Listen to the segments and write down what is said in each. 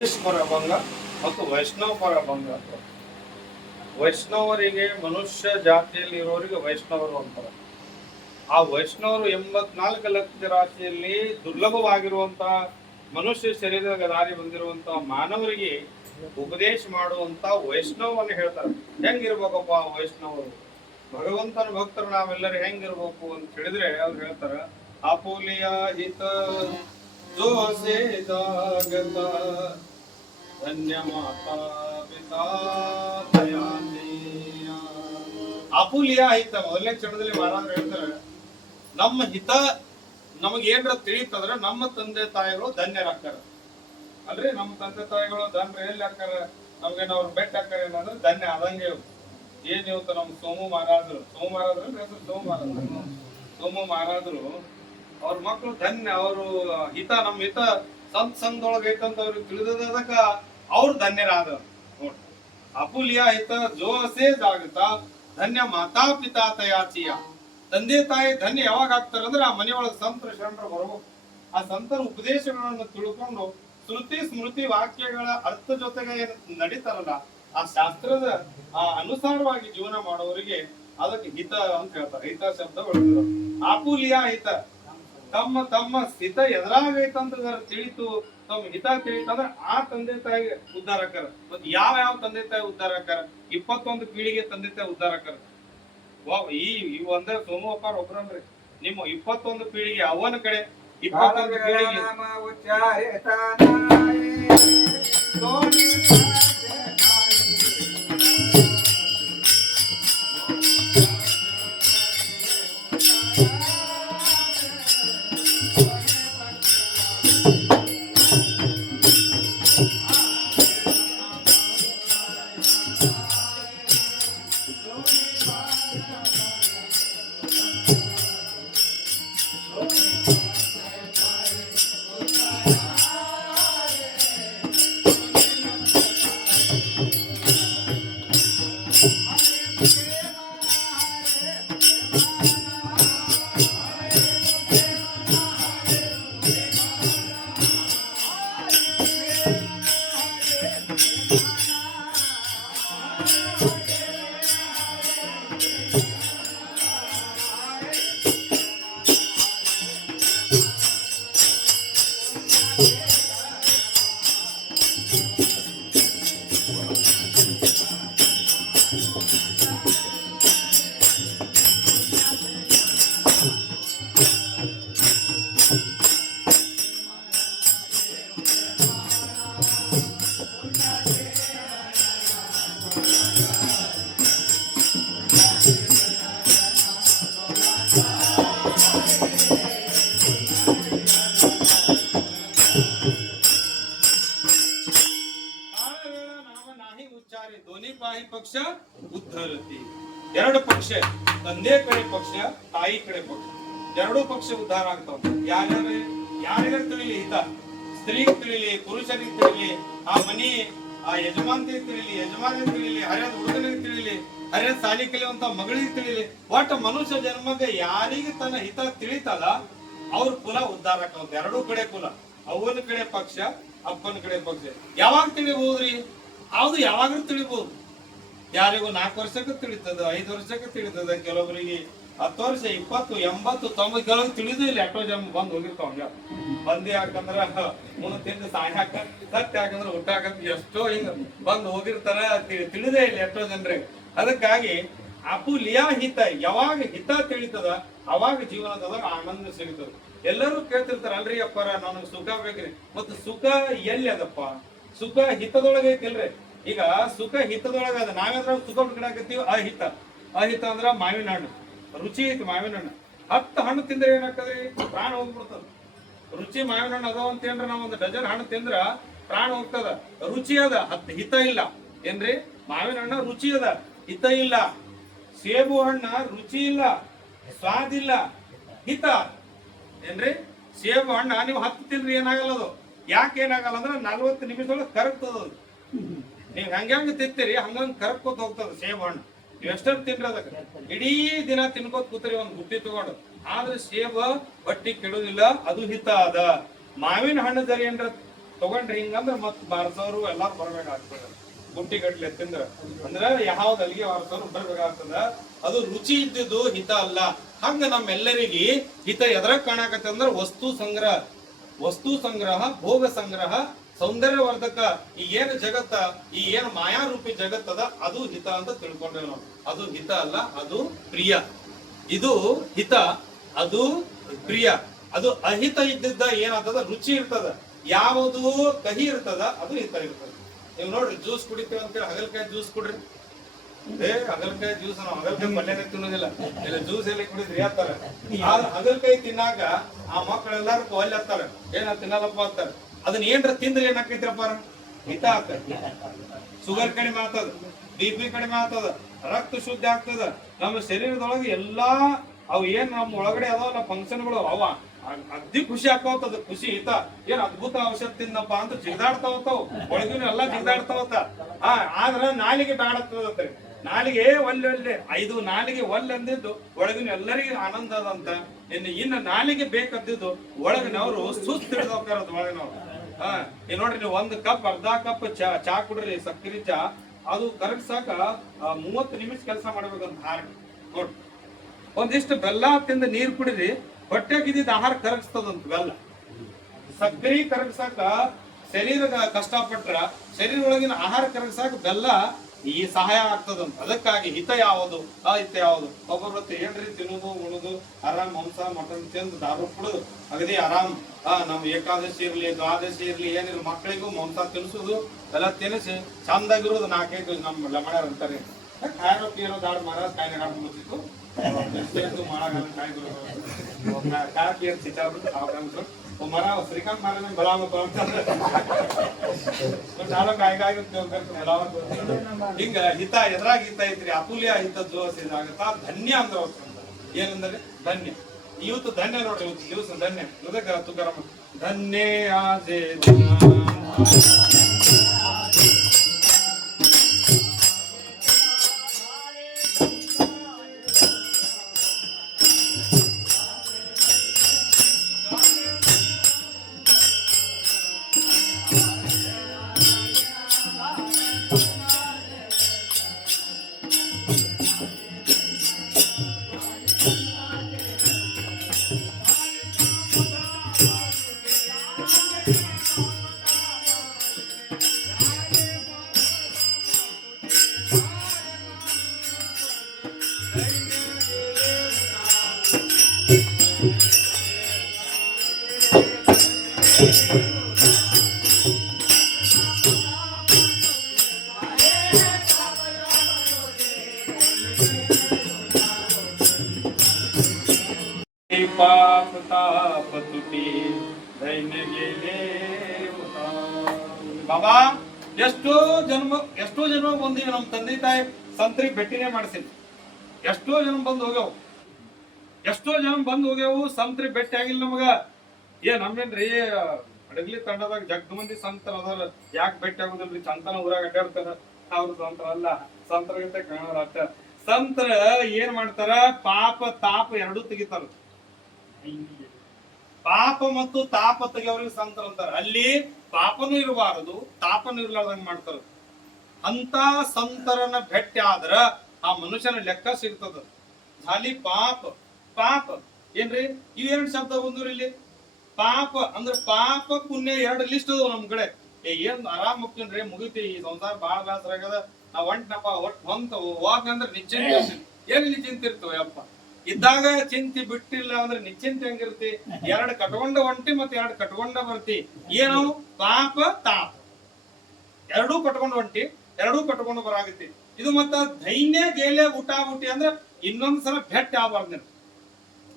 ಪರಭಂಗ ಮತ್ತು ವೈಷ್ಣವ ಪರಭಂಗ. ವೈಷ್ಣವರಿಗೆ ಮನುಷ್ಯ ಜಾತಿಯಲ್ಲಿ ಇರೋರಿಗೆ ವೈಷ್ಣವರು ಅಂತಾರೆ. ಆ ವೈಷ್ಣವರು 84 ಲಕ್ಷ ರಾಶಿಯಲ್ಲಿ ದುರ್ಲಭವಾಗಿರುವಂತಹ ಮನುಷ್ಯ ಶರೀರದ ದಾರಿ ಬಂದಿರುವಂತಹ ಮಾನವರಿಗೆ ಉಪದೇಶ ಮಾಡುವಂತ ವೈಷ್ಣವವನ್ನು ಹೇಳ್ತಾರೆ. ಹೆಂಗಿರ್ಬೇಕಪ್ಪ ವೈಷ್ಣವರು, ಭಗವಂತನ ಭಕ್ತರು ನಾವೆಲ್ಲರೂ ಹೆಂಗಿರ್ಬೇಕು ಅಂತ ಹೇಳಿದ್ರೆ ಅವ್ರು ಹೇಳ್ತಾರ, ಆಪೋಲಿಯ ಹಿತ जो से जागता धन्य माता पिता दयानीಯ. ಆಪುಲಿಯ ಹಿತ ಮೊದಲನೇ ಕ್ಷಣದಲ್ಲಿ ಮಹಾರಾಜರು ಹೇಳ್ತಾರೆ, ನಮ್ಮ ಹಿತ ನಮಗೆ ಏನ್ರ ತಿಳಿತಂದ್ರೆ ನಮ್ಮ ತಂದೆ ತಾಯಿಗಳು ಧನ್ಯರಾಗ್ತಾರ. ಅಲ್ರಿ, ನಮ್ಮ ತಂದೆ ತಾಯಿಗಳು ಧನ್ಯ ಎಲ್ಲಿ ಹಾಕಾರ, ನಮ್ಗೆ ಅವ್ರು ಬೆಟ್ಟ ಹಾಕಾರ ಏನಂದ್ರೆ ಧನ್ಯ ಆದಂಗೆ. ಏನ್ ಇವತ್ತು ನಮ್ ಸೋಮು ಮಹಾರಾಜರು ಅವ್ರ ಮಕ್ಕಳು ಧನ್ಯ, ಅವರು ಹಿತ ನಮ್ಮ ಹಿತ ಸಂಘದೊಳಗೆ ಐತಂತ ಅವ್ರಿಗೆ ತಿಳಿದದಕ್ಕ ಅವ್ರು ಧನ್ಯರಾದ ನೋಡ್ರಿ. ಅಪುಲಿಯ ಹಿತ ಜೋಸೆ ಜಾಗತ ಧನ್ಯ ಮಾತಾ ಪಿತಾ ತಯಾಚಿಯ. ತಂದೆ ತಾಯಿ ಧನ್ಯ ಯಾವಾಗ ಆಗ್ತಾರಂದ್ರೆ ಆ ಮನೆಯೊಳಗೆ ಸಂತರ ಶರಣರು ಬರಬೇಕು. ಆ ಸಂತರ ಉಪದೇಶಗಳನ್ನು ತಿಳ್ಕೊಂಡು ಶ್ರುತಿ ಸ್ಮೃತಿ ವಾಕ್ಯಗಳ ಅರ್ಥ ಜೊತೆಗೆ ನಡೀತಾರಲ್ಲ, ಆ ಶಾಸ್ತ್ರದ ಆ ಅನುಸಾರವಾಗಿ ಜೀವನ ಮಾಡೋರಿಗೆ ಅದಕ್ಕೆ ಹಿತ ಅಂತ ಹೇಳ್ತಾರೆ. ಹಿತ ಶಬ್ದ ಬಳಸಿದ್ರು. ಆಪುಲಿಯ ಹಿತ ತಮ್ಮ ತಮ್ಮ ಹಿತ ಎದುರಾಗೈತಂತ ತಿಳಿತು, ತಮ್ಮ ಹಿತ ತಿಳಿತಂದ್ರೆ ಆ ತಂದೆ ತಾಯಿಗೆ ಉದ್ಧಾರ ಆಕಾರ. ಮತ್ತೆ ಯಾವ ತಂದೆ ತಾಯಿ ಉದ್ಧಾರ ಆಕಾರ? 21 ಪೀಳಿಗೆ ತಂದೆ ತಾಯಿ ಉದ್ಧಾರ ಆಕಾರ. ಈ ಒಂದೇ ಸೋಮವಾರ ಒಬ್ರನ್ರಿ, ನಿಮ್ಮ 21 ಪೀಳಿಗೆ ಅವನ ಕಡೆ 21 ಪೀಳಿಗೆ ಪಕ್ಷ ಉದ್ಧಾರತಿ. ಎರಡು ಪಕ್ಷ, ತಂದೆ ಕಡೆ ಪಕ್ಷ, ತಾಯಿ ಕಡೆ ಪಕ್ಷ, ಎರಡು ಪಕ್ಷ ಉದ್ಧಾರ ಆಗ್ತಾವ. ಯಾರ್ಯಾರ ತಿಳಿಲಿ ಹಿತ, ಸ್ತ್ರೀಗೆ ತಿಳಿಲಿ, ಪುರುಷರಿಗೆ ತಿಳಿಲಿ, ಆ ಮನಿ ಆ ಯಜಮಾನ್ತಿಗೆ ತಿಳಿಲಿ, ಯಜಮಾನಿಗೆ ತಿಳಿಲಿ, ಹರಿಯದ ಹುಡುಗನಿಗೆ ತಿಳಿಲಿ, ಹರಿಯದ ಸಾಲಿ ಕಲಿಯುವಂತ ಮಗಳಿಗೆ ತಿಳಿಲಿ, ಒಟ್ಟು ಮನುಷ್ಯ ಜನ್ಮಗೆ ಯಾರಿಗೆ ತನ್ನ ಹಿತ ತಿಳಿತಲ್ಲ ಅವ್ರ ಕುಲ ಉದ್ಧಾರ ಆಗ್ತಾವ. ಎರಡೂ ಕಡೆ ಕುಲ, ಅವನ ಕಡೆ ಪಕ್ಷ, ಅಪ್ಪನ ಕಡೆ ಪಕ್ಷ. ಯಾವಾಗ ತಿಳಿಬಹುದ್ರಿ? ಯಾವ್ದು ಯಾವಾಗ್ಲೂ ತಿಳಿಬಹುದು. ಯಾರಿಗೂ 4 ವರ್ಷಕ್ಕೆ ತಿಳಿತದ, 5 ವರ್ಷಕ್ಕೆ ತಿಳಿತದ, ಕೆಲವೊಬ್ಬರಿಗೆ 10 ವರ್ಷ, 20, 80, 90 ಕೆಲವ್ರಿಗೆ ತಿಳಿದು ಇಲ್ಲ. ಎಷ್ಟೋ ಜನ ಬಂದ್ ಹೋಗಿರ್ತಾವ. ಬಂದಿ ಯಾಕಂದ್ರ ಮುನ್ನ ತಿಂದು ಸಾಯಾಕ, ಸತ್ಯ ಯಾಕಂದ್ರೆ ಊಟ ಹಾಕಂತ ಎಷ್ಟೋ ಹಿಂಗ ಬಂದ್ ಹೋಗಿರ್ತಾರ, ತಿಳಿದೇ ಇಲ್ಲ ಎಷ್ಟೋ ಜನರಿಗೆ. ಅದಕ್ಕಾಗಿ ಅಪುಲಿಯ ಹಿತ, ಯಾವಾಗ ಹಿತ ತಿಳಿತದ ಅವಾಗ ಜೀವನದೊಳಗ ಆನಂದ ಸಿಗ್ತದ. ಎಲ್ಲರೂ ಕೇಳ್ತಿರ್ತಾರ, ಅಲ್ರಿ ಅಪ್ಪರ ನನಗ್ ಸುಖ ಬೇಕ್ರಿ. ಮತ್ತ ಸುಖ ಎಲ್ಲಿ ಅದಪ್ಪ? ಸುಖ ಹಿತದೊಳಗೆ ಐತಿಲ್ರಿ. ಈಗ ಸುಖ ಹಿತದೊಳಗ ಅದ, ನಾವೇದ್ರ ಸುಖ ಬಿಡ್ಕಡಾಕತ್ತೀವಿ ಅಹಿತ. ಅಹಿತ ಅಂದ್ರ ಮಾವಿನ ಹಣ್ಣು, ರುಚಿ ಐತಿ ಮಾವಿನ ಹಣ್ಣು. 10 ಹಣ್ಣು ತಿಂದ್ರೆ ಏನಾಗ್ತದ್ರಿ? ಪ್ರಾಣ ಹೋಗ್ಬಿಡ್ತದ. ರುಚಿ ಮಾವಿನ ಹಣ್ಣು ಅದಾವ ಅಂತ ಏನ್ರ ನಾವ್ 1 ಡಜನ್ ಹಣ್ಣು ತಿಂದ್ರ ಪ್ರಾಣ ಹೋಗ್ತದ. ರುಚಿ ಅದ, ಹಿತ ಇಲ್ಲ ಏನ್ರಿ? ಮಾವಿನ ಹಣ್ಣು ರುಚಿ ಅದ, ಹಿತ ಇಲ್ಲ. ಸೇಬು ಹಣ್ಣ ರುಚಿ ಇಲ್ಲ, ಸ್ವಾದ ಇಲ್ಲ, ಹಿತ ಏನ್ರಿ? ಸೇಬು ಹಣ್ಣ ನೀವು 10 ತಿಂದ್ರೆ ಏನಾಗಲ್ಲ. ಅದು ಯಾಕೆ ಏನಾಗಲ್ಲ ಅಂದ್ರೆ 40 ನಿಮಿಷದೊಳಗೆ ಕರಗ್ತದ. ನೀವ್ ಹಂಗ ತಿಂತೀರಿ ಹಂಗಂಗ್ ಕರಕೋತ ಹೋಗ್ತದ ಸೇಬು ಹಣ್ಣು. ನೀವು ಎಷ್ಟೊಂದು ತಿನ್ರಿ ಅದಕ್ಕೆ, ಇಡೀ ದಿನ ತಿನ್ಕೋತ ಕೂತ್ರಿ ಒಂದ್ ಬುಟ್ಟಿ ತಗೊಂಡು. ಆದ್ರೆ ಸೇಬ ಬಟ್ಟಿ ಕೆಡುದಿಲ್ಲ, ಅದು ಹಿತ ಅದ. ಮಾವಿನ ಹಣ್ಣು ಜರಿ ಏನ್ರ ತಗೊಂಡ್ರಿ ಹಿಂಗಂದ್ರ ಮತ್ ಬಾರ್ಸೋರು ಎಲ್ಲಾರು ಬರ್ಬೇಕಾಗ್ತದ. ಬುಟ್ಟಿ ಗಟ್ಲೆ ತಿಂದ್ರ ಅಂದ್ರ ಯಾವ್ದು ಅಲ್ಲಿಗೆ ಬಾರ್ಸೋರು ಬರ್ಬೇಕಾಗ್ತದ. ಅದು ರುಚಿ ಇದ್ದಿದ್ದು ಹಿತ ಅಲ್ಲ. ಹಂಗ ನಮ್ಮೆಲ್ಲರಿಗೆ ಹಿತ ಎದ್ರಾಗ ಕಾಣಕತ್ತ ಅಂದ್ರ ವಸ್ತು ಸಂಗ್ರಹ, ಭೋಗ ಸಂಗ್ರಹ, ಸೌಂದರ್ಯವರ್ಧಕ, ಈ ಏನ್ ಜಗತ್ತ, ಈ ಏನ್ ಮಾಯಾರೂಪಿ ಜಗತ್ತದ ಅದು ಹಿತ ಅಂತ ತಿಳ್ಕೊಂಡೇವ್ ನಾವು. ಅದು ಹಿತ ಅಲ್ಲ, ಅದು ಪ್ರಿಯ. ಇದು ಹಿತ, ಅದು ಪ್ರಿಯ. ಅದು ಅಹಿತ ಇದ್ದಿದ್ದ ಏನಾಗ್ತದ, ರುಚಿ ಇರ್ತದ. ಯಾವುದು ಕಹಿ ಇರ್ತದ ಅದು ಹಿತ ಇರ್ತದ. ನೀವು ನೋಡ್ರಿ, ಜ್ಯೂಸ್ ಕುಡಿತೇವೆ ಅಂತೇಳಿ ಹಾಗಲಕಾಯಿ ಜ್ಯೂಸ್ ಕುಡ್ರಿ. ಹಾಗಲಕಾಯಿ ಜ್ಯೂಸ್ ನಾವು ಹಾಗಲಕಾಯಿ ಪಲ್ಯನೇ ತಿನ್ನೋದಿಲ್ಲ, ಇಲ್ಲ ಜ್ಯೂಸ್ ಎಲ್ಲಿ ಕುಡಿದ್ರಿ ಅಂತಾರ. ಹಾಗಲಕಾಯಿ ತಿನ್ನಾಕ ಆ ಮಕ್ಕಳೆಲ್ಲಾರು ಅಲ್ಲಿ ಹತ್ತಾರ, ಏನ ತಿನ್ನಲ್ಲಪ್ಪ ಅಂತಾರ. ಅದನ್ನ ಏನ್ರ ತಿಂದ್ರೆ ಏನಾಕೈತ್ರಪ್ಪ, ಹಿತ ಆಗ್ತದೆ. ಶುಗರ್ ಕಡಿಮೆ ಆಗ್ತದ, BP ಕಡಿಮೆ ಆಗ್ತದ, ರಕ್ತ ಶುದ್ಧಿ ಆಗ್ತದ. ನಮ್ಮ ಶರೀರದೊಳಗೆ ಎಲ್ಲಾ ಅವು ಏನ್ ನಮ್ಮ ಒಳಗಡೆ ಅದಾವಲ್ಲ ಫಂಕ್ಷನ್ಗಳು, ಅವ ಅಗ್ದಿ ಖುಷಿ ಆಕಾವತ್ತದ. ಖುಷಿ ಹಿತ ಏನ್ ಅದ್ಭುತ ಔಷಧ ತಿಂದಪ್ಪ ಅಂತ ಜಿಗ್ದಾಡ್ತಾವತ್ತಾವ, ಒಳಗಿನ ಎಲ್ಲಾ ಜಿಗ್ದಾಡ್ತಾವತ್ತ. ಆದ್ರ ನಾಲಿಗೆ ಬ್ಯಾಡತ್ತದ. ನಾಲಿಗೆ ಒಲ್ಲೆ 5 ನಾಲಿಗೆ ಒಲ್ಲೆ ಅಂದಿದ್ದು ಒಳಗಿನ ಎಲ್ಲರಿಗೂ ಆನಂದ ಅದಂತ. ಇನ್ನು ನಾಲಿಗೆ ಬೇಕಂದಿದ್ದು ಒಳಗಿನವ್ರು ಸುಸ್ತು ಹಿಡಿದೋಗ್ತಾರ. ಒಳಗಿನವ್ರು ಈ ನೋಡ್ರಿ, ನೀವು 1 ಕಪ್ ಅರ್ಧ ಕಪ್ ಚಾ ಕುಡ್ರಿ, ಸಕ್ಕರೆ ಚಾ, ಅದು ಕರಗ್ಸಾಕ 30 ನಿಮಿಷ ಕೆಲಸ ಮಾಡ್ಬೇಕಂತ ಹಾರ್ಟ್. ನೋಡ್ರಿ, ಒಂದಿಷ್ಟು ಬೆಲ್ಲ ತಿಂದ ನೀರ್ ಕುಡಿರಿ, ಹೊಟ್ಟೆಗಿದ್ದ ಆಹಾರ ಕರಗಿಸ್ತದಂತ ಬೆಲ್ಲ. ಸಕ್ಕರೆ ಕರಗ್ಸಾಕ ಶರೀರ ಕಷ್ಟಪಟ್ರ ಶರೀರ ಒಳಗಿನ ಆಹಾರ ಕರಗ್ಸಾಕ ಬೆಲ್ಲ ಈ ಸಹಾಯ ಆಗ್ತದಂತ. ಅದಕ್ಕಾಗಿ ಹಿತ ಯಾವುದು, ಅಹಿತ ಯಾವುದು. ಒಬ್ಬೊಬ್ಬರು ಏನ್ರಿ ತಿನ್ನುದು ಉಣುದು, ಆರಾಮ್ ಮಾಂಸ ಮಟನ್ ತಿಂದು ದಾರು ಕುಡುದು ಅಗದಿ ಆರಾಮ್. ನಮ್ ಏಕಾದಶಿ ಇರ್ಲಿ ದ್ವಾದಶಿ ಇರ್ಲಿ ಏನಿಲ್ಲ, ಮಕ್ಕಳಿಗೂ ಮಾಂಸ ತಿನ್ಸುದು ಎಲ್ಲ ತಿನ್ನಿಸಿ ಚಂದಾಗಿರೋದು 4-5 ನಮ್ ಲಮಣ್ಯಾರ ಅಂತಾರೆ. ಕಾಯಿರೋ ಪೀರೋ ದಾಡ್ ಮರ ಕಾಯಿಲೆ ಹಾಡು ಮುಗಿಸಿತ್ತು ಮಾಡಾಗ ಕಾಯಿ ಚಿಚಾಬಿಟ್ಟು ಅವಕಾಶ ಮರ ಶ್ರೀಕಾಂತ್ ಮಹಾರಾಜ ಬಲಾಮತ ಹಿಂಗ ಹಿತ ಎದ್ರಾಗ ಹಿತ ಐತ್ರಿ. ಅತುಲ್ಯ ಹಿತ ಜೋಸಿದಾಗತ್ತ ಧನ್ಯ ಅಂದ್ರ ಏನಂದ್ರೆ ಧನ್ಯ. ಇವತ್ತು ಧನ್ಯ ನೋಡ್ರಿ, ಇವತ್ತು ದಿವಸ ಧನ್ಯ. ಅದಕ್ಕೆ ತುಕಾರಾಮ ಧನ್ಯ ಆಜೆ पाप ताप तुटी दैन्य गेले ಬಾಬಾ. ಎಷ್ಟೋ ಜನ್ಮ ಬಂದಿವಿ. ನಮ್ಮ ತಂದೆ ತಾಯಿ ಸಂತ್ರಿ ಭೇಟಿನೇ ಮಾಡಿಸಿದ್ವಿ. ಎಷ್ಟೋ ಜನ ಬಂದು ಹೋಗ್ಯಾವು, ಸಂತ್ರಿ ಭೇಟಿ ಆಗಿಲ್ಲ ನಮಗ. ನಮ್ಮೇನ್ರಿ ಅಡಗ್ಲಿ ತಂಡದಾಗ ಜಗ್ ಮಂದಿ ಸಂತರ ಅದಾರ, ಯಾಕೆ ಭೇಟಿ ಆಗುದಿಲ್ರಿ? ಚಂತನ ಊರಾಗ ಅಡ್ಡಾಡ್ತಾರ. ಅವ್ರ ಸಂತರ ಅಲ್ಲ, ಸಂತರಗತೆ ಕಾಣೋರ ಅಟ್ಟ. ಸಂತರ ಏನ್ ಮಾಡ್ತಾರ, ಪಾಪ ತಾಪ ಎರಡೂ ತೆಗಿತಾರ. ಪಾಪ ಮತ್ತು ತಾಪ ತೆಗಿಯವ್ರಿಗೆ ಸಂತರ ಅಂತಾರ. ಅಲ್ಲಿ ಪಾಪನೂ ಇರಬಾರದು, ತಾಪನೂ ಇರ್ಲಾರ್ದಂಗ ಮಾಡ್ತಾರ. ಅಂತ ಸಂತರನ್ನ ಭೇಟಿ ಆದ್ರ ಆ ಮನುಷ್ಯನ ಲೆಕ್ಕ ಸಿಗ್ತದ. ಜಾಲಿ ಪಾಪ ಏನ್ರಿ? ಇವೇನ್ ಶಬ್ದ ಬಂದ್ರಿ ಇಲ್ಲಿ? ಪಾಪ ಅಂದ್ರ ಪಾಪ ಪುಣ್ಯ 2 ಲಿಸ್ಟ್ ಅದಾವ ನಮ್ ಕಡೆ. ಏನ್ ಆರಾಮ್ ಹೋಗ್ತೀನ್ರಿ, ಮುಗಿತಿ, ಈ ಸಂಸಾರ ಬಾಳ ಬೇಸರ ಆಗದ, ನಾವ್ ಹೊಂಟನಪ್ಪ ಹೊಂತ ಹೋಗಂದ್ರ ನಿಶ್ಚಿಂತ. ಏನ್ ನಿಶ್ಚಿಂತ ಇರ್ತವ ಯಪ್ಪ? ಇದ್ದಾಗ ಚಿಂತೆ, ಬಿಟ್ಟಿಲ್ಲ ಅಂದ್ರೆ ನಿಶ್ಚಿಂತೆ ಹೆಂಗಿರ್ತಿ? 2 ಕಟ್ಕೊಂಡ ಹೊಂಟಿ ಮತ್ತೆ 2 ಕಟ್ಕೊಂಡ ಬರ್ತಿ. ಏನು? ಪಾಪ ತಾಪ 2 ಕಟ್ಕೊಂಡ್ ಹೊಂಟಿ, 2 ಕಟ್ಕೊಂಡು ಬರಾಗತಿ. ಇದು ಮತ್ತ ದೈನ್ಯ ಗೇಲೆ ಊಟ ಅಂದ್ರೆ ಇನ್ನೊಂದ್ಸಲ ಭೇಟಿ ಆಗಬಾರ್ದು.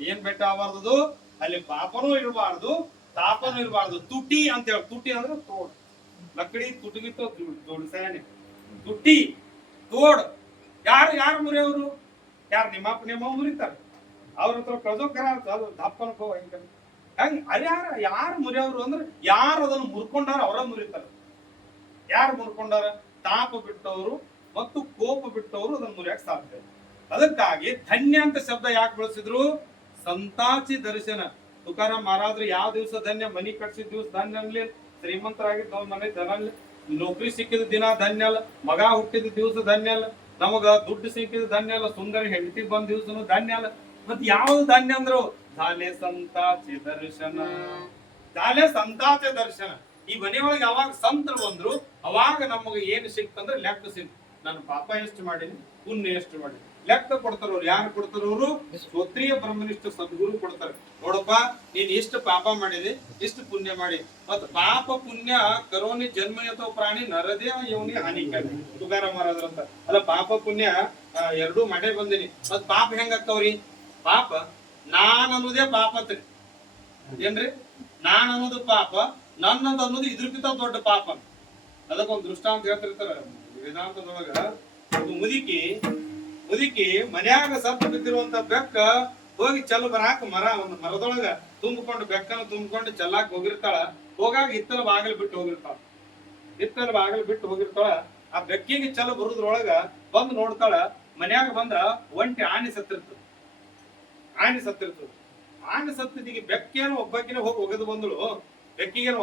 ಏನ್ ಭೇಟಿ ಆಗಬಾರ್ದು? ಅಲ್ಲಿ ಪಾಪನೂ ಇರಬಾರ್ದು, ತಾಪನೂ ಇರಬಾರ್ದು. ತುಟಿ ಅಂತ ಹೇಳಿ. ತುಟಿ ಅಂದ್ರೆ ತೋಡ್, ಲಕ್ಕಡಿ ತುಟಿಗಿತ್ತು ಜೋಡಿಸಾನೆ. ತುಟಿ ತೋಡ್ ಯಾರು ಮುರಿಯವರು? ಯಾರು? ನಿಮ್ಮ ಮುರಿತಾರ. ಅವ್ರ ಹತ್ರ ಕಳ್ದೋಕರ ಅದು ದಪ್ಪನಕೋ ಹಂಗ. ಯಾರು ಮುರಿಯವ್ರು ಅಂದ್ರೆ ಯಾರು ಅದನ್ನು ಮುರ್ಕೊಂಡಾರ ಅವರ ಮುರಿತಾರ. ಯಾರು ಮುರ್ಕೊಂಡಾರ? ತಾಪ ಬಿಟ್ಟವರು ಮತ್ತು ಕೋಪ ಬಿಟ್ಟವರು ಅದನ್ನು ಮುರಿಯಕ್ ಸಾಧ್ಯ. ಅದಕ್ಕಾಗಿ ಧನ್ಯ ಅಂತ ಶಬ್ದ ಯಾಕೆ ಬಳಸಿದ್ರು? ಸಂತಾಚಿ ದರ್ಶನ. ತುಕಾರಾಮ್ ಮಹಾರಾಜರು ಯಾವ ದಿವಸ ಧನ್ಯ? ಮನಿ ಕಟ್ಸಿದ ದಿವಸ ಧನ್ಯ ಅನ್ಲಿ, ಶ್ರೀಮಂತರಾಗಿದ್ದ ಮನೆ ಧನ ಅಲ್ಲ, ನೌಕರಿ ಸಿಕ್ಕಿದ ದಿನ ಧನ್ಯ ಅಲ್ಲ, ಮಗ ಹುಟ್ಟಿದ ದಿವಸ ಧನ್ಯ ಅಲ್ಲ, ನಮಗ ದುಡ್ಡು ಸಿಕ್ಕಿದ ಧನ್ಯ ಅಲ್ಲ, ಸುಂದರ ಹೆಂಡತಿ ಬಂದ ದಿವಸನು ಧನ್ಯ ಅಲ್ಲ. ಮತ್ ಯಾವ್ದು ಧನ್ಯ ಅಂದ್ರು ಧಾಲೆ ಸಂತಾಚೆ ದರ್ಶನ, ಧಾಲೆ ಸಂತಾಚೆ ದರ್ಶನ. ಈ ಮನೆಯೊಳಗೆ ಯಾವಾಗ ಸಂತರು ಬಂದ್ರು ಅವಾಗ ನಮಗೆ ಏನು ಸಿಕ್ತಂದ್ರೆ ಲೆಕ್ಕ ಸಿಕ್ತು. ನಾನು ಪಾಪ ಎಷ್ಟು ಮಾಡೀನಿ, ಪುಣ್ಯ ಎಷ್ಟು ಮಾಡೀನಿ, ಲೆಕ್ಕ ಕೊಡ್ತಾರ ಅವ್ರು. ಯಾರು ಕೊಡ್ತಾರ ಅವರು? ಶ್ರೋತ್ರಿಯ ಬ್ರಹ್ಮನಿಷ್ಠ ಸದ್ಗುರು ಕೊಡ್ತಾರೆ. ನೋಡಪ್ಪ, ನೀನ್ ಇಷ್ಟು ಪಾಪ ಮಾಡಿದಿ, ಇಷ್ಟು ಪುಣ್ಯ ಮಾಡಿ, ಮತ್ ಪಾಪ ಪುಣ್ಯ ಕರೋನಿ ಜನ್ಮಯತೋ ಪ್ರಾಣಿ ನರದೇವ ಯೋನಿ ಹಾನಿಕಾರಿ. ತುಕಾರಾಮ್ ಮಹಾರಾಜರಂತ ಅಲ್ಲ, ಪಾಪ ಪುಣ್ಯ ಎರಡೂ ಮಾಡೇ ಬಂದಿನಿ. ಮತ್ ಪಾಪ ಹೆಂಗಾಕ್ಕವ್ರಿ? ಪಾಪ ನಾನ್ ಅನ್ನೋದೇ ಪಾಪತ್ರಿ. ಏನ್ರಿ? ನಾನ್ ಅನ್ನೋದು ಪಾಪ, ನನ್ನದು ಅನ್ನೋದು ಇದ್ರಕ್ಕಿಂತ ದೊಡ್ಡ ಪಾಪ. ಅದಕ್ಕೊಂದು ದೃಷ್ಟಾಂತ ಹೇಳ್ತಿರ್ತಾರ ವೇದಾಂತದೊಳಗ. ಒಂದು ಮುದುಕಿ ಮನ್ಯಾಗ ಸತ್ತು ಬಿದ್ದಿರುವಂತ ಬೆಕ್ಕ ಹೋಗಿ ಚೆಲ್ಲ ಬರಾಕ ಒಂದು ಮರದೊಳಗ ತುಂಬಿಕೊಂಡು, ಬೆಕ್ಕನ ತುಂಬಿಕೊಂಡು ಚೆಲ್ಲಾಕ ಹೋಗಿರ್ತಾಳ. ಹೋಗಾಗ ಹಿತ್ತಲ ಬಾಗಿಲು ಬಿಟ್ಟು ಹೋಗಿರ್ತಾಳ. ಆ ಬೆಕ್ಕಿಗೆ ಚೆಲ್ಲ ಬರುದ್ರೊಳಗ ಬಂದು ನೋಡ್ತಾಳ, ಮನ್ಯಾಗ ಬಂದ್ರ ಒಂಟಿ ಆನೆ ಸತ್ತಿರ್ತದ. ಆನೆ ಸತ್ತಿದ್ದೀಗ ಬೆಕ್ಕೇನು ಒಬ್ಬಕಿನ ಹೋಗಿ ಒಗದು ಬಂದಳು. ಬೆಕ್ಕಿಗೇನು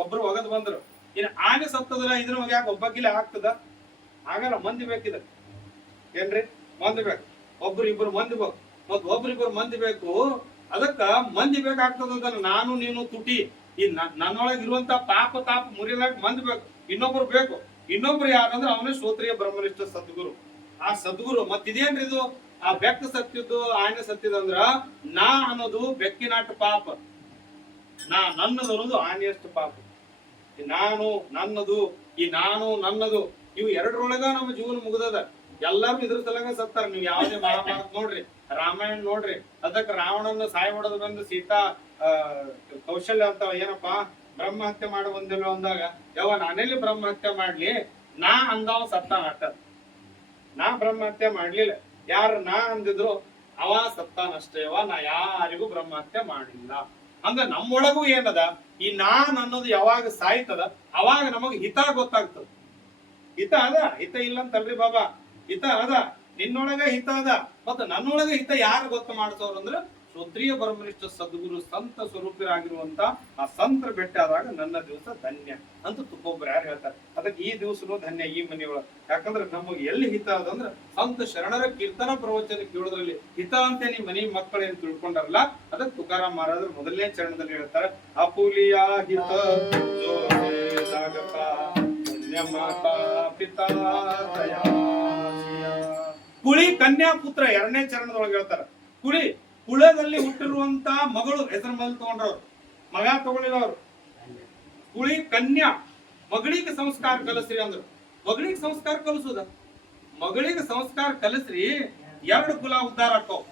ಒಬ್ರು ಒಗದು ಬಂದ್ರು. ಇನ್ನು ಆನೆ ಸತ್ತದ್ರ ಇದ್ರ ಯಾಕೆ ಒಬ್ಬಕಿಲೆ ಆಗ್ತದ? ಆಗಲ್ಲ. ಮಂದಿ ಬೇಕಿದ. ಏನ್ರಿ? ಮಂದಿ ಬೇಕು. ಒಬ್ರಿಬ್ರು ಮಂದಿ ಬೇಕು. ಮತ್ ಒಬ್ರಿಬ್ರು ಮಂದಿ ಬೇಕು. ಅದಕ್ಕ ಮಂದಿ ಬೇಕಾಗ್ತದ. ನಾನು ನೀನು ತುಟಿ ಈ ನನ್ನೊಳಗೆ ಇರುವಂತ ಪಾಪ ತಾಪ ಮುರಿಲಾಕ ಮಂದಿ ಬೇಕು. ಇನ್ನೊಬ್ರು ಬೇಕು. ಇನ್ನೊಬ್ರು ಯಾರಂದ್ರೆ ಅವನೇ ಶ್ರೋತ್ರಿಯ ಬ್ರಹ್ಮನಿಷ್ಠ ಸದ್ಗುರು. ಆ ಸದ್ಗುರು ಮತ್ತಿದೇನ್ರಿ ಇದು? ಆ ಬೆಕ್ಕ ಸತ್ತಿದ್ದು ಆನೆ ಸತ್ತಿದಂದ್ರ ನಾ ಅನ್ನೋದು ಬೆಕ್ಕಿನಾಟ ಪಾಪ, ನನ್ನದು ಅನ್ನೋದು ಆನೆಯಷ್ಟು ಪಾಪ. ನಾನು ನನ್ನದು, ಈ ನಾನು ನನ್ನದು, ಇವು ಎರಡರೊಳಗ ನಮ್ಮ ಜೀವನ ಮುಗ್ದದ. ಎಲ್ಲಾರು ಇದ್ರ ಸಲಗ ಸತ್ತಾರ. ನೀವು ಯಾವ್ದೇ ಮಹಾಭಾರತ ನೋಡ್ರಿ, ರಾಮಾಯಣ ನೋಡ್ರಿ, ಅದಕ್ಕೆ ರಾವಣನ ಸಾಯ ಮಾಡೋದು ಬಂದು ಸೀತಾ ಕೌಶಲ್ಯ ಅಂತ ಏನಪ್ಪಾ ಬ್ರಹ್ಮ ಹತ್ಯೆ ಮಾಡಿ ಬಂದಿಲ್ಲ ಅಂದಾಗ, ನಾನೆಲ್ಲಿ ಬ್ರಹ್ಮ ಹತ್ಯೆ ಮಾಡ್ಲಿ, ನಾ ಅಂದವ ಸತ್ತಾನ. ನಾ ಬ್ರಹ್ಮ ಹತ್ಯೆ ಮಾಡ್ಲಿಲ್ಲ, ಯಾರು ನಾ ಅಂದಿದ್ರು ಅವ ಸತ್ತಾನಷ್ಟೇ. ನಾ ಯಾರಿಗೂ ಬ್ರಹ್ಮ ಹತ್ಯೆ ಮಾಡಿಲ್ಲ. ಅಂದ್ರೆ ನಮ್ಮೊಳಗೂ ಏನದ, ಈ ನಾನ್ ಅನ್ನೋದು ಯಾವಾಗ ಸಾಯ್ತದ ಅವಾಗ ನಮಗ್ ಹಿತ ಗೊತ್ತಾಗ್ತದ. ಹಿತ ಇಲ್ಲ ಅಂತಲ್ರಿ ಬಾಬಾ, ಹಿತ ಅದ. ನಿನ್ನೊಳಗ ಹಿತ ಅದ, ಮತ್ತ ನನ್ನೊಳಗ ಹಿತ ಯಾರು ಗೊತ್ತ ಮಾಡ್ಸೋರು ಅಂದ್ರ ಶ್ರೋತ್ರಿಯ ಬ್ರಹ್ಮನಿಷ್ಠ ಸದ್ಗುರು ಸಂತ ಸ್ವರೂಪರಾಗಿರುವಂತ ಆ ಸಂತರ ಭೇಟಿ ಆದಾಗ ನನ್ನ ದಿವಸ ಧನ್ಯ ಅಂತ ತುಕ್ಕೊಬ್ರು ಯಾರು ಹೇಳ್ತಾರೆ. ಅದಕ್ಕೆ ಈ ದಿವಸನು ಧನ್ಯ ಈ ಮನೆಯೊಳಗ. ಯಾಕಂದ್ರೆ ನಮಗೆ ಎಲ್ಲಿ ಹಿತ ಅದಂದ್ರ ಸಂತ ಶರಣರ ಕೀರ್ತನ ಪ್ರವಚನ ಕೇಳೋದ್ರಲ್ಲಿ ಹಿತ ಅಂತ ನಿಮ್ ಮನೆ ಮಕ್ಕಳು ಏನ್ ತಿಳ್ಕೊಂಡಾರಲ್ಲ, ಅದಕ್ಕೆ ತುಕಾರಾಮ್ ಮಹಾರಾಜರು ಮೊದಲನೇ ಚರಣದಲ್ಲಿ ಹೇಳ್ತಾರೆ, ಅಪುಲಿಯ ಹಿತ ಕುಳಿ ಕನ್ಯಾ ಪುತ್ರ ಎರಡನೇ ಚರಣದೊಳಗೆ ಹೇಳ್ತಾರ. ಕುಳದಲ್ಲಿ ಹುಟ್ಟಿರುವಂತ ಮಗಳು ಹೆಸರು ಮೊದಲು ತಗೊಂಡ್ರವ್ರು, ಮಗ ತಗೊಂಡಿಲ್ಲ ಅವ್ರು. ಕುಳಿ ಕನ್ಯಾ ಮಗಳಿಗೆ ಸಂಸ್ಕಾರ ಕಲಿಸ್ರಿ ಅಂದ್ರು. ಮಗಳಿಗೆ ಸಂಸ್ಕಾರ ಕಲಿಸುದ, ಮಗಳಿಗೆ ಸಂಸ್ಕಾರ ಕಲಿಸ್ರಿ, ಎರಡು ಕುಲ ಉದ್ಧಾರ ಹಾಕವ್.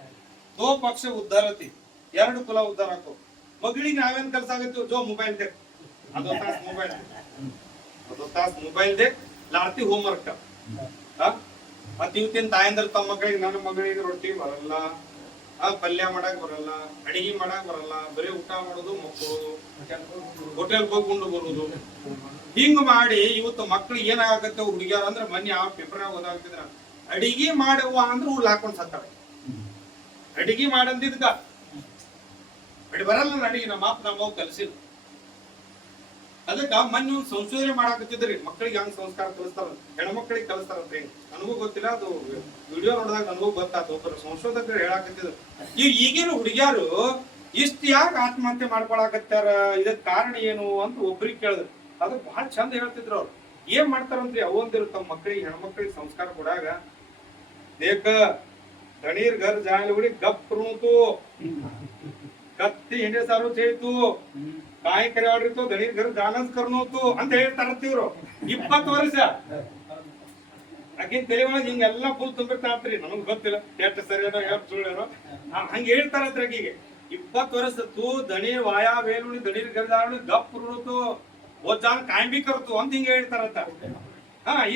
ದೋ ಪಕ್ಷ ಉದ್ಧಾರತಿ, ಎರಡು ಕುಲ ಉದ್ಧಾರ ಹಾಕವ್. ಮಗಳಿಗೆ ನಾವೇನ್ ಕಲ್ಸಾಗತ್ತೀವಿ? ಜೋ ಮೊಬೈಲ್ ದೇ, ಅದೋ ತಾಸ್ ಮೊಬೈಲ್ ದೇ, ಲಾರ್ತಿ ಹೋಮ್ ವರ್ಕ್. ಮತ್ ಇವತ್ತಿನ ತಾಯಂದ್ರ ತಮ್ಮ ಮಕ್ಕಳಿಗೆ, ನನ್ನ ಮಗಳಿಗೆ ರೊಟ್ಟಿ ಬರಲ್ಲ, ಪಲ್ಯ ಮಾಡಕ್ ಬರಲ್ಲ, ಅಡಿಗೆ ಮಾಡಕ್ ಬರಲ್ಲ, ಬರೀ ಊಟ ಮಾಡೋದು, ಮಕ್ಕಳು ಹೋಟೆಲ್ ಹೋಗ್ಕೊಂಡು ಬರುದು. ಹಿಂಗ್ ಮಾಡಿ ಇವತ್ತು ಮಕ್ಳಿಗೆ ಏನಾಗತ್ತೆ ಹುಡುಗಿಯಾರ ಅಂದ್ರೆ, ಮೊನ್ನೆ ಯಾವ ಪೇಪರ್ನಾಗ ಓದಾಗ್ತಿದ್ರ, ಅಡಿಗೆ ಮಾಡುವ ಅಂದ್ರೆ ಉಳ್ಳ ಹಾಕೊಂಡ್ ಸತ್ತಾರ. ಅಡಿಗೆ ಮಾಡಂದಿದ್ಕ ಅಡಿ ಬರಲ್ಲ ಅಡಿಗೆ, ನಮ್ಮ ಅಪ್ಪ ನಮ್ಮವ್ ಕಲಿಸಿಲ್ಲ. ಅದಕ್ಕ ಮೊನ್ನೆ ಒಂದು ಸಂಶೋಧನೆ ಮಾಡಾಕತ್ತಿದ್ರಿ, ಮಕ್ಕಳಿಗೆ ಹೆಂಗ್ ಸಂಸ್ಕಾರ ಕಲಿಸ್ತಾರ, ಹೆಣ್ಮಕ್ಳಿಗೆ ಕಲಿಸ್ತಾರಂತ. ನನಗೂ ಗೊತ್ತಿಲ್ಲ, ಅದು ವಿಡಿಯೋ ನೋಡಿದಾಗ ನನಗೂ ಗೊತ್ತಾಯ್ತು. ಒಬ್ಬರು ಸಂಶೋಧಕರು ಹೇಳಾಕತ್ತಿದ್ರು, ಈಗಿನ ಹುಡುಗಿಯಾರು ಇಷ್ಟ ಯಾಕೆ ಆತ್ಮಹತ್ಯೆ ಮಾಡ್ಕೊಳಕತ್ತಾರ, ಇದಕ್ ಕಾರಣ ಏನು ಅಂತ ಒಬ್ರಿಗೆ ಕೇಳಿದ್ರು. ಅದು ಬಹಳ ಚಂದ ಹೇಳ್ತಿದ್ರು. ಅವ್ರು ಏನ್ ಮಾಡ್ತಾರಂತ್ರಿ, ಅವಂದಿರು ತಮ್ಮ ಮಕ್ಕಳಿಗೆ ಹೆಣ್ಮಕ್ಳಿಗೆ ಸಂಸ್ಕಾರ ಕೊಡಾಗ, ದೇಕ ದಣೀರ್ ಘರ್ ಜಾಯಲ್ ಹುಡಿ ಗಪ್ರು ಕತ್ತಿ ಹಿಂಡೆ ಸಾರು ಚೇತು ಕಾಯಿ ಕರೆ ಆಡ್ರಿತು ದಣೀರ್ ಘರ್ ಜಾನಸ್ ಕರ್ನೋತು ಅಂತ ಹೇಳ್ತಾರತ್ತಿವ್ರು. 20 ವರ್ಷ ಆಕಿನ್ ತಲೆ ಒಳಗೆ ಹಿಂಗೆಲ್ಲ ಫುಲ್ ತುಂಬಿರ್ತಾತ್ರಿ. ನಮಗ್ ಗೊತ್ತಿಲ್ಲ ಎಷ್ಟು ಸರಿಯಾನೋ ಎಷ್ಟು ಸುಳ್ಳೇನೋ, ಹಂಗ ಹೇಳ್ತಾರತ್ರಿ. ಆಕಿಗೆ 20 ವರ್ಷತ್ತು ದಣೀರ್ ವಾಯಾ ವೇಲುಣಿ ದಣೀರ್ ಘರ್ ಜಾಣಿ ಗಪ್ರು ಓಜಾನ್ ಕಾಯಂಬಿ ಕರ್ತು ಅಂತ ಹಿಂಗ ಹೇಳ್ತಾರತ್ತ.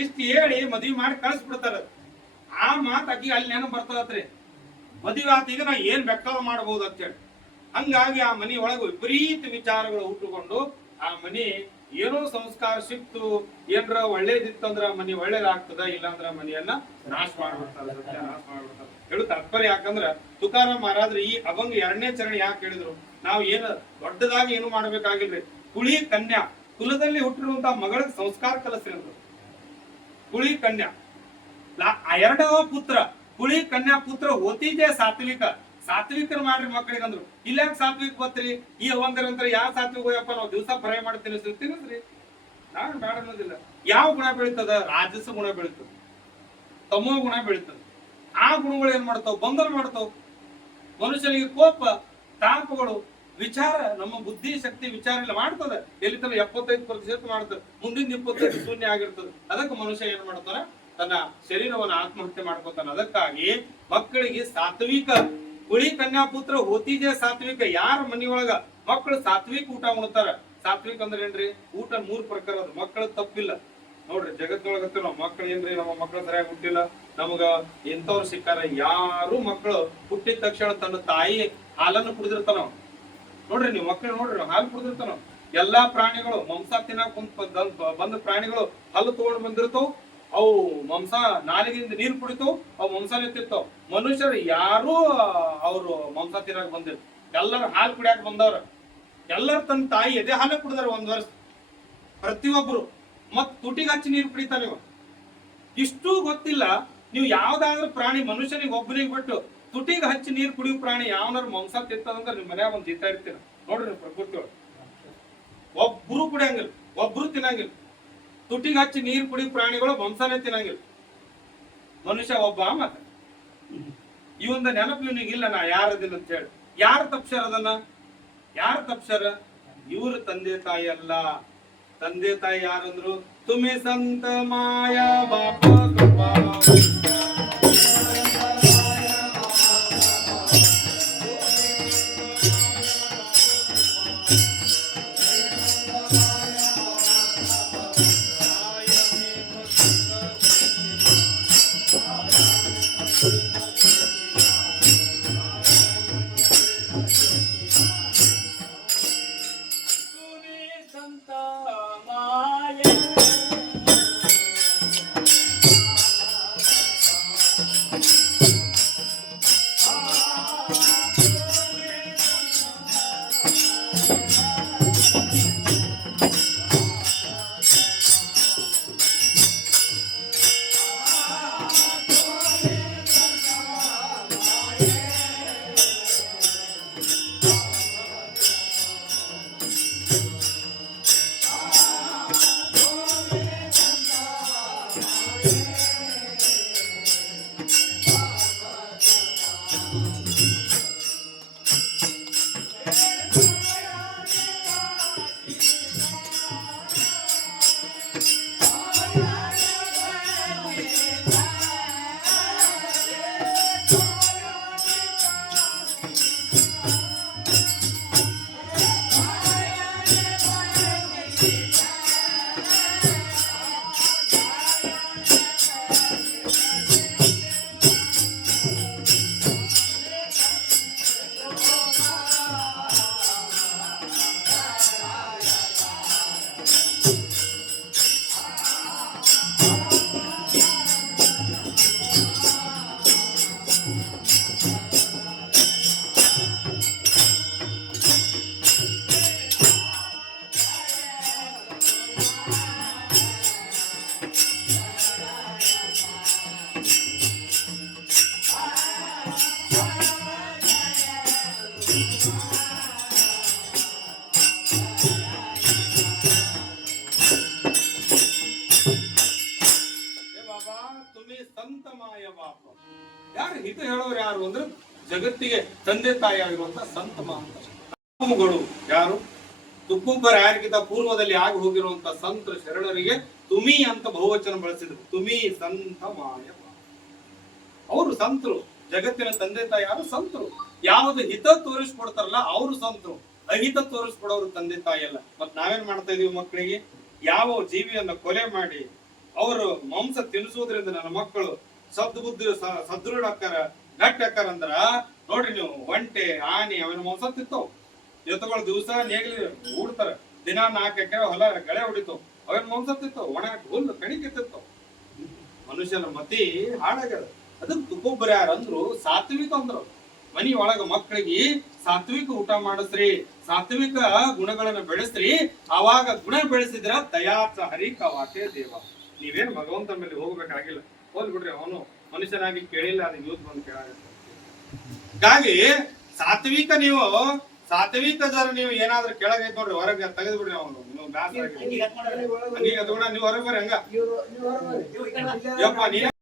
ಇಷ್ಟ ಹೇಳಿ ಮದ್ವಿ ಮಾಡಿ ಕಳ್ಸಿಬಿಡ್ತಾರ. ಆ ಮಾತ್ ಆಕಿ ಅಲ್ಲಿ ನೆನಪು ಬರ್ತದತ್ರಿ, ಮದ್ವಿ ಆತೀಗ ನಾ ಏನ್ ಬೆಕ್ಕವ ಮಾಡಬಹುದು ಅಂತ ಹೇಳಿ. ಹಂಗಾಗಿ ಆ ಮನಿ ಒಳಗೆ ವಿಪರೀತ ವಿಚಾರಗಳು ಹುಟ್ಟುಕೊಂಡು ಆ ಮನಿ ಏನೋ ಸಂಸ್ಕಾರ ಸಿಕ್ತು, ಏನ್ರ ಒಳ್ಳೇದಿತ್ತಂದ್ರ ಮನಿ ಒಳ್ಳೇದಾಗ್ತದ, ಇಲ್ಲಾಂದ್ರ ಮನಿಯನ್ನ ನಾಶ ಮಾಡ್ಬಿಡ್ತಾರ, ನಾಶ ಮಾಡ್ಬಿಡ್ತಾರ ಹೇಳು ತಾತ್ಪರ್ಯ. ಯಾಕಂದ್ರ ತುಕಾರಾಮ್ ಮಹಾರಾಜ್ರು ಈ ಅಭಂಗ ಎರಡನೇ ಚರಣ ಯಾಕೆ ಹೇಳಿದ್ರು, ನಾವ್ ಏನ ದೊಡ್ಡದಾಗಿ ಏನು ಮಾಡ್ಬೇಕಾಗಿಲ್ರಿ. ಕುಳಿ ಕನ್ಯಾ ಕುಲದಲ್ಲಿ ಹುಟ್ಟಿರುವಂತಹ ಮಗಳಿಗೆ ಸಂಸ್ಕಾರ ಕಲಿಸ್ರಿ ಅಂದ್ರು. ಕುಳಿ ಕನ್ಯಾ ಎರಡವ ಪುತ್ರ, ಕುಳಿ ಕನ್ಯಾ ಪುತ್ರ ಓತಿಜೆ ಸಾತ್ವಿಕ, ಸಾತ್ವಿಕರ ಮಾಡ್ರಿ ಮಕ್ಕಳಿಗೆ ಅಂದ್ರು. ಇಲ್ಲಾಕ್ ಸಾತ್ವಿಕ ಬತ್ರಿ ಈ ಒಂದರಂತರ ಯಾವ ಸಾತ್ವಿಕ ಹೋಯಪ್ಪ ನಾವು ದಿವಸ ಫ್ರೈ ಮಾಡಿ ತಿನ್ನಿಸ್ರಿ. ನಾನು ಬೇಡ ಅನ್ನೋದಿಲ್ಲ. ಯಾವ ಗುಣ ಬೆಳೀತದ? ರಾಜಸ ಗುಣ ಬೆಳೀತದ, ತಮೋ ಗುಣ ಬೆಳೀತದ. ಆ ಗುಣಗಳು ಏನ್ ಮಾಡ್ತಾವ? ಬಂಧನ ಮಾಡ್ತಾವ. ಮನುಷ್ಯನಿಗೆ ಕೋಪ, ತಾಪಗಳು, ವಿಚಾರ, ನಮ್ಮ ಬುದ್ಧಿ ಶಕ್ತಿ ವಿಚಾರ ಎಲ್ಲ ಮಾಡ್ತದ. ಎಲ್ಲಿ ತನ 75% ಮಾಡ್ತದೆ, ಮುಂದಿನ 25 ಶೂನ್ಯ ಆಗಿರ್ತದೆ. ಅದಕ್ಕೆ ಮನುಷ್ಯ ಏನ್ ಮಾಡ್ತಾನ? ತನ್ನ ಶರೀರವನ್ನು ಆತ್ಮಹತ್ಯೆ ಮಾಡ್ಕೊತಾನ. ಅದಕ್ಕಾಗಿ ಮಕ್ಕಳಿಗೆ ಸಾತ್ವಿಕ, ಕುಳಿ ಕನ್ಯಾ ಪುತ್ರ ಹೋತಿಜೆ ಸಾತ್ವಿಕ. ಯಾರ ಮನೆಯೊಳಗ ಮಕ್ಕಳು ಸಾತ್ವಿಕ ಊಟ ಉಣ್ತಾರ. ಸಾತ್ವಿಕ ಅಂದ್ರೆ ಏನ್ರಿ? ಊಟ 3 ಪ್ರಕಾರ ಅದ. ಮಕ್ಕಳು ತಪ್ಪಿಲ್ಲ ನೋಡ್ರಿ. ಜಗತ್ತಿನೊಳಗ ನಾವು ಮಕ್ಕಳು ಏನ್ರಿ, ನಮ್ಮ ಮಕ್ಕಳು ಸರಿಯಾಗಿ ಹುಟ್ಟಿಲ್ಲ, ನಮಗ ಎಂತವ್ರು ಸಿಕ್ಕಾರ. ಯಾರು ಮಕ್ಕಳು ಹುಟ್ಟಿದ ತಕ್ಷಣ ತನ್ನ ತಾಯಿ ಹಾಲನ್ನು ಕುಡಿದಿರ್ತಾನ ನೋಡ್ರಿ. ನೀವು ಮಕ್ಕಳು ನೋಡ್ರಿ, ಹಾಲು ಕುಡಿದಿರ್ತಾನ. ಎಲ್ಲಾ ಪ್ರಾಣಿಗಳು ಮಾಂಸ ತಿನ್ನಕ್ ಬಂದ ಪ್ರಾಣಿಗಳು ಹಲ್ಲು ತಗೊಂಡ್ ಬಂದಿರ್ತಾವ. ಅವು ಮಾಂಸ ನಾಲಿಗೆಯಿಂದ ನೀರು ಕುಡಿತಾವ್, ಅವು ಮಾಂಸನೇ ತಿಂತಾವ್. ಮನುಷ್ಯರು ಯಾರು ಅವ್ರು ಮಾಂಸ ತಿನ್ನಕ್ ಬಂದಿರ್, ಎಲ್ಲರೂ ಹಾಲು ಕುಡಿಯಾಕ ಬಂದವ್ರ. ಎಲ್ಲರೂ ತನ್ನ ತಾಯಿ ಎದೆ ಹಾಲು ಕುಡಿದಾರ 1 ವರ್ಷ ಪ್ರತಿಯೊಬ್ರು. ಮತ್ ತುಟಿಗೆ ಹಚ್ಚಿ ನೀರು ಕುಡಿತಾನೆ. ಇಷ್ಟು ಗೊತ್ತಿಲ್ಲ. ನೀವು ಯಾವ್ದಾದ್ರು ಪ್ರಾಣಿ ಮನುಷ್ಯನಿಗೆ ಒಬ್ಬನಿಗೆ ಬಿಟ್ಟು ತುಟಿಗೆ ಹಚ್ಚಿ ನೀರು ಕುಡಿಯೋ ಪ್ರಾಣಿ ಯಾವನಾರು ಮಾಂಸ ತಿಂತದಂದ್ರೆ ನಿಮ್ ಮನ್ಯಾಗ ಒಂದ್ ಜೀತಾ ಇರ್ತೀರ ನೋಡ್ರಿ. ನೀವು ಪ್ರಕೃತಿ ಒಳಗೆ ಒಬ್ರು ಕುಡಿಯಂಗಿಲ್ಲ, ಒಬ್ರು ತಿನ್ನಂಗಿಲ್ಲ. ತುಟಿಗೆ ಹಚ್ಚಿ ನೀರು ಕುಡಿಯೋ ಪ್ರಾಣಿಗಳು ಮಾಂಸನೇ ತಿನ್ನಂಗಿಲ್ಲ. ಮನುಷ್ಯ ಒಬ್ಬ. ಮತ್ತೆ ಇವಂದ ನೆನಪು ಇವನಿಗಿಲ್ಲ, ನಾ ಯಾರದಿಲ್ಲ ಅಂತ ಹೇಳಿ. ಯಾರು ತಪ್ಸ್ಯಾರ ಅದನ್ನ? ಯಾರು ತಪ್ಸ್ಯಾರ? ಇವ್ರ ತಂದೆ ತಾಯಿ ಅಲ್ಲ. ತಂದೆ ತಾಯಿ ಯಾರಂದ್ರು? ತುಮಿ ಸಂತ ಮಾಯಾ ಬಾಪ ಕೃಪಾ. ಯಾರು ಹಿತ ಹೇಳೋರು? ಯಾರು ಅಂದ್ರೆ ಜಗತ್ತಿಗೆ ತಂದೆ ತಾಯಿ ಆಗಿರುವಂತ ಸಂತ ಮಹಾತ್ಮಗಳು. ಯಾರು? ತುಕ್ಕುಂಬರ ಯಾರಿಗಿಂತ ಪೂರ್ವದಲ್ಲಿ ಆಗಿ ಹೋಗಿರುವಂತ ಸಂತ ಶರಣರಿಗೆ ತುಮಿ ಅಂತ ಬಹುವಚನ ಬಳಸಿದ್ರು. ತುಮಿ ಸಂತ ಮಾಯ. ಅವರು ಸಂತರು. ಜಗತ್ತಿನ ತಂದೆ ತಾಯಿ ಯಾರು? ಸಂತರು. ಯಾವ್ದು ಹಿತ ತೋರಿಸ್ಕೊಡ್ತಾರಲ್ಲ ಅವರು ಸಂತರು. ಅಹಿತ ತೋರಿಸ್ಕೊಡೋರು ತಂದೆ ತಾಯಿ ಅಲ್ಲ. ಮತ್ ನಾವೇನ್ ಮಾಡ್ತಾ ಇದೀವಿ? ಮಕ್ಕಳಿಗೆ ಯಾವ ಜೀವಿಯನ್ನ ಕೊಲೆ ಮಾಡಿ ಅವರು ಮಾಂಸ ತಿನ್ನಿಸೋದ್ರಿಂದ ನನ್ನ ಮಕ್ಕಳು ಸದ್ಬುದ್ಧಿ ಸದೃಢ ಆಕಾರ ಗಟ್ಟ ಆಕಾರ ಅಂದ್ರ ನೋಡ್ರಿ ನೀವು. ಒಂಟೆ, ಆನೆ ಅವನ ಮಾಂಸ ತಿಂತಾವ್. ಎತ್ತುಗಳು ದಿವಸ ನೇಗ್ಲಿ ಊಡ್ತಾರ. ದಿನ 4 ಎಕರೆ ಹೊಲ ಗಳೆ ಹೊಡಿತಾವ್. ಅವನ್ ಮಾಂಸ ತಿಂತಾವ್. ಒಣ ಹುಲ್ಲು ಕಣಿಕೆ ತಿಂತಾವ್. ಮನುಷ್ಯನ ಮತಿ ಹಾಳಾಗ್ಯದ. ಅದಕ್ಕೆ ತುಕ್ಕೊಬ್ಬರ ಯಾರಂದ್ರು ಸಾತ್ವಿಕ ಅಂದ್ರು. ಮನಿ ಒಳಗ ಮಕ್ಕಳಿಗೆ ಸಾತ್ವಿಕ ಊಟ ಮಾಡಿಸ್ರಿ, ಸಾತ್ವಿಕ ಗುಣಗಳನ್ನ ಬೆಳೆಸ್ರಿ. ಅವಾಗ ಗುಣ ಬೆಳೆಸಿದ್ರ ದಯಾಚ ಹರಿ ಕವಾಟೆ ದೇವ. ನೀವೇನ್ ಭಗವಂತ ಮೇಲೆ ಹೋಗ್ಬೇಕಾಗಿಲ್ಲ, ಹೋಲ್ ಬಿಡ್ರಿ. ಅವನು ಮನುಷ್ಯನಾಗಿ ಕೇಳಿಲ್ಲ, ಅದಕ್ಕೆ ಯೂತ್ ಬಂದು ಕೇಳಾಗತ್ತೆ. ಹೀಗಾಗಿ ಸಾತ್ವಿಕ ಜರ ನೀವು ಏನಾದ್ರೂ ಕೆಳಗೈತ್ ನೋಡ್ರಿ, ಹೊರಗೆ ತೆಗೆದು ಬಿಡ್ರಿ. ಅವನು ನೀವು ಬ್ಯಾಸರ ನೀವು ಹೊರಗೆ ಬರ್ರಿ ಹಂಗ. ಯಪ್ಪ ನೀ